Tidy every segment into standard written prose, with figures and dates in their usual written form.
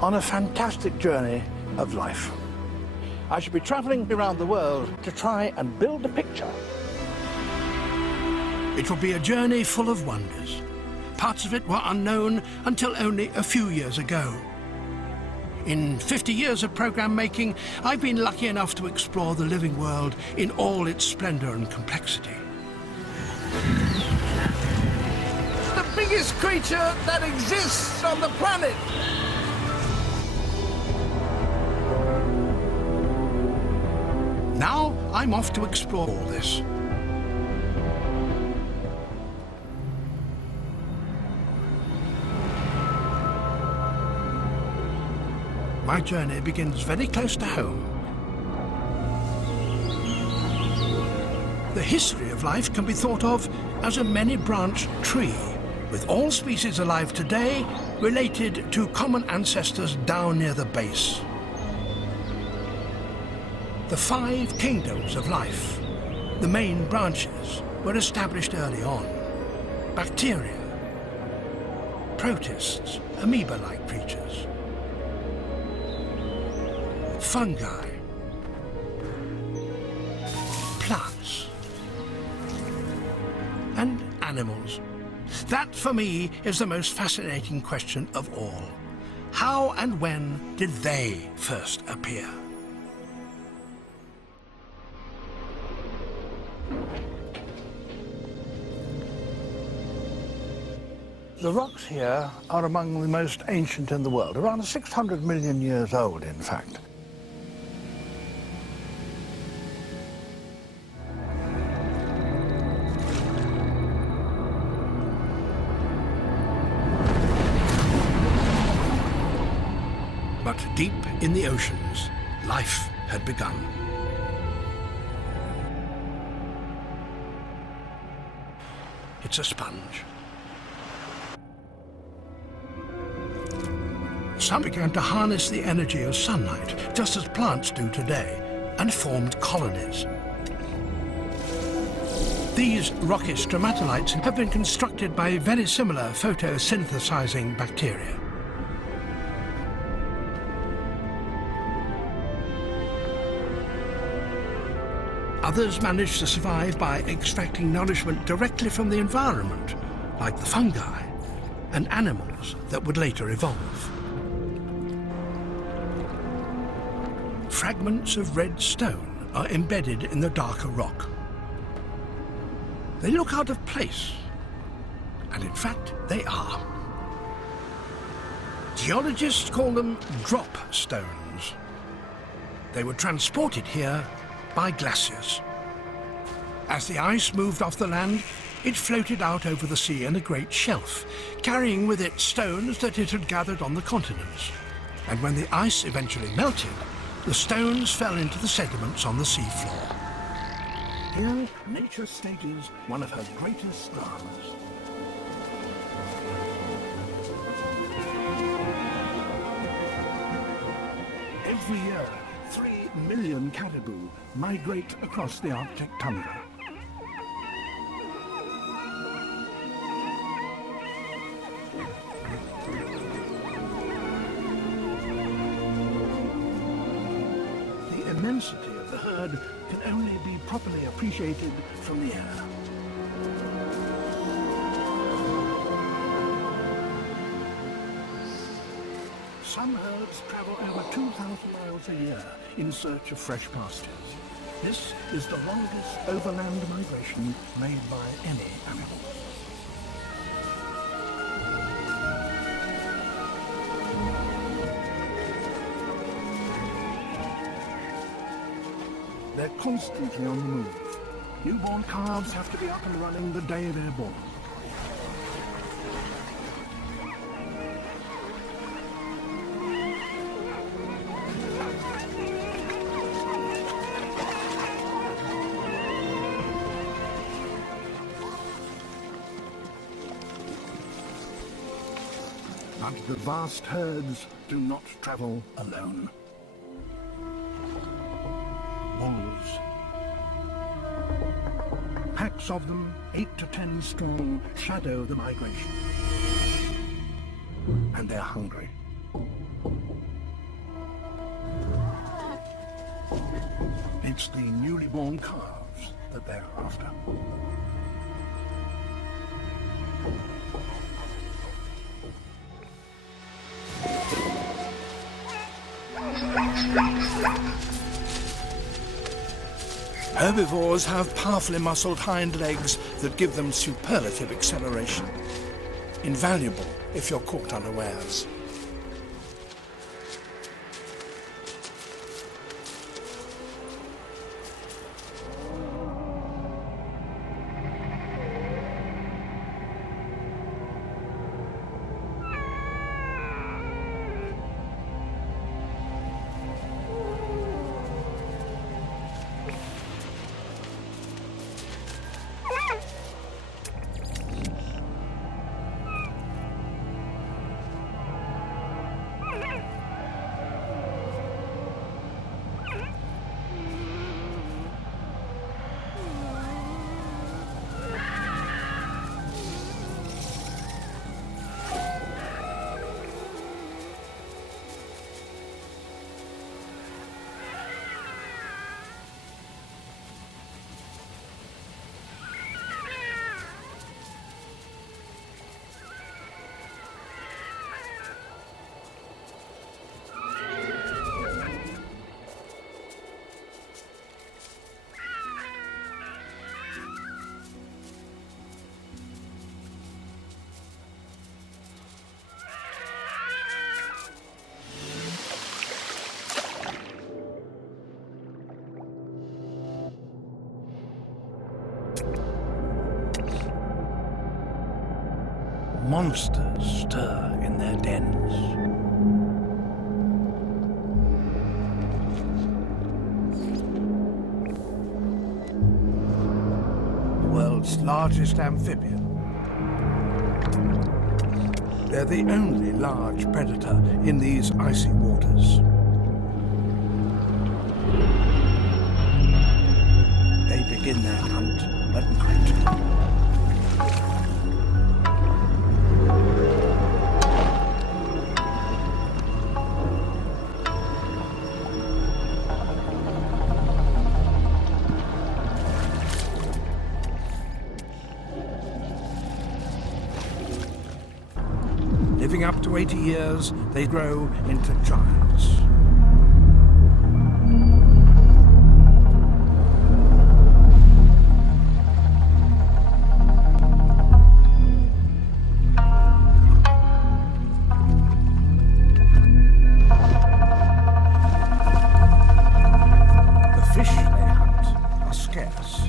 on a fantastic journey of life. I shall be travelling around the world to try and build a picture. It will be a journey full of wonders. Parts of it were unknown until only a few years ago. In 50 years of programme making, I've been lucky enough to explore the living world in all its splendour and complexity. The biggest creature that exists on the planet. Now I'm off to explore all this. My journey begins very close to home. The history of life can be thought of as a many-branched tree, with all species alive today related to common ancestors down near the base. The 5 kingdoms of life, the main branches, were established early on. Bacteria, protists, amoeba-like creatures, fungi, plants, and animals. That, for me, is the most fascinating question of all. How and when did they first appear? The rocks here are among the most ancient in the world, around 600 million years old, in fact. But deep in the oceans, life had begun. It's a sponge. Some began to harness the energy of sunlight, just as plants do today, and formed colonies. These rocky stromatolites have been constructed by very similar photosynthesizing bacteria. Others managed to survive by extracting nourishment directly from the environment, like the fungi and animals that would later evolve. Fragments of red stone are embedded in the darker rock. They look out of place, and in fact they are. Geologists call them drop stones. They were transported here by glaciers. As the ice moved off the land, it floated out over the sea in a great shelf, carrying with it stones that it had gathered on the continents. And when the ice eventually melted, the stones fell into the sediments on the seafloor. Here, nature stages one of her greatest dramas. Every year, 3 million caribou migrate across the Arctic tundra. The immensity of the herd can only be properly appreciated from the air. Some herds travel over 2,000 miles a year in search of fresh pastures. This is the longest overland migration made by any animal. They're constantly on the move. Newborn calves have to be up and running the day they're born. But the vast herds do not travel alone. Wolves. Packs of them, 8 to 10 strong, shadow the migration. And they're hungry. It's the newly born calves that they're after. Herbivores have powerfully muscled hind legs that give them superlative acceleration. Invaluable if you're caught unawares. Monsters stir in their dens. The world's largest amphibian. They're the only large predator in these icy waters. They begin their hunt at night. Living up to 80 years, they grow into giants. The fish they hunt are scarce.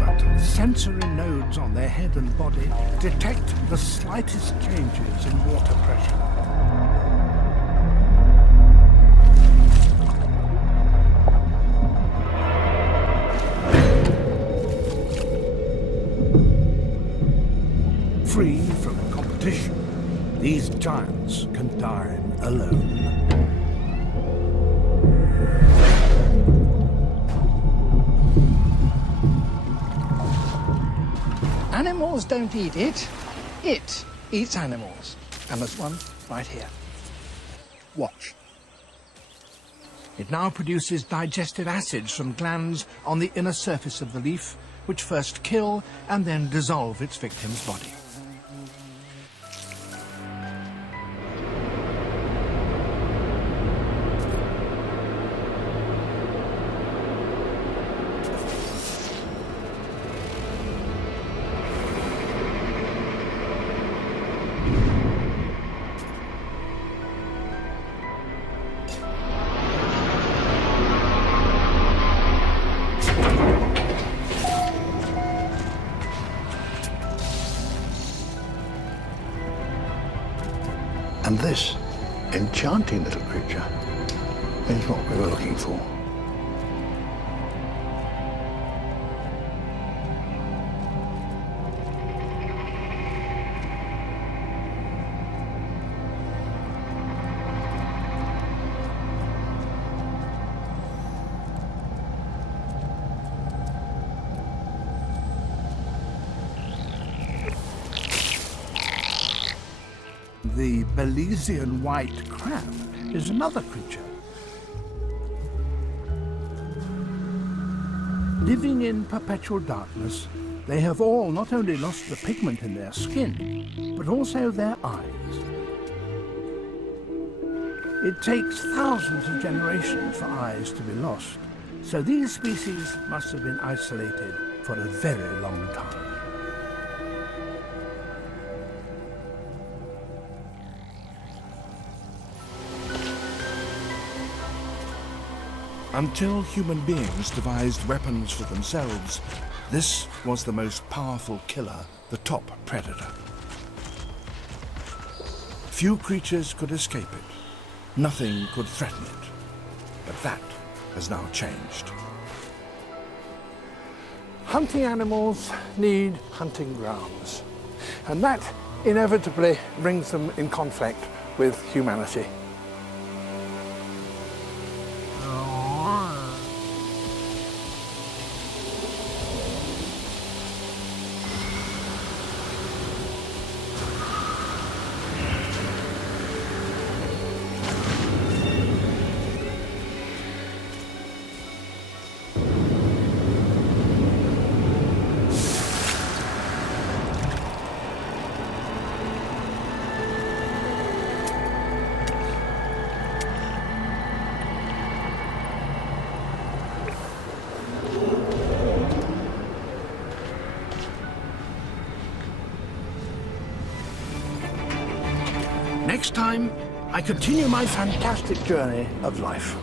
But sensory nodes on their head and body detect the slightest changes in water pressure. Free from competition, these giants can dine alone. Animals don't eat it. It eats animals. And there's one right here. Watch. It now produces digestive acids from glands on the inner surface of the leaf, which first kill and then dissolve its victim's body. And this enchanting little creature is what we were looking for. The Belizean white crab is another creature. Living in perpetual darkness, they have all not only lost the pigment in their skin, but also their eyes. It takes thousands of generations for eyes to be lost, so these species must have been isolated for a very long time. Until human beings devised weapons for themselves, this was the most powerful killer, the top predator. Few creatures could escape it. Nothing could threaten it. But that has now changed. Hunting animals need hunting grounds, and that inevitably brings them in conflict with humanity. Next time, I continue my fantastic journey of life.